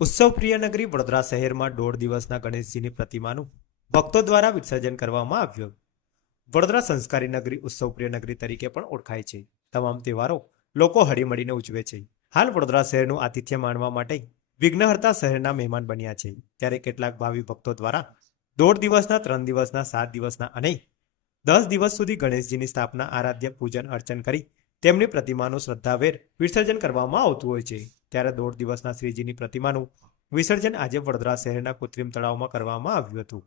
ઉત્સવપ્રિય નગરી વડોદરા શહેરમાં દોઢ દિવસના ગણેશજીની પ્રતિમાનું ભક્તો દ્વારા વિસર્જન કરવામાં આવ્યું. વડોદરા સંસ્કારી નગરી ઉત્સવપ્રિય નગરી તરીકે પણ ઓળખાય છે. તમામ તહેવારો લોકો હળીમળીને ઉજવે છે. હાલ વડોદરા શહેરનું આતિથ્ય માણવા માટે વિઘ્નહર્તા શહેરના મહેમાન બન્યા છે. ત્યારે કેટલાક ભાવિ ભક્તો દ્વારા દોઢ દિવસના, ત્રણ દિવસના, સાત દિવસના અને દસ દિવસ સુધી ગણેશજીની સ્થાપના, આરાધ્ય, પૂજન, અર્ચન કરી તેમની પ્રતિમાનું શ્રદ્ધાવેર વિસર્જન કરવામાં આવતું હોય છે. ત્યારે દોઢ દિવસના શ્રીજીની પ્રતિમાનું વિસર્જન આજે વડોદરા શહેરના કૃત્રિમ તળાવમાં કરવામાં આવ્યું હતું.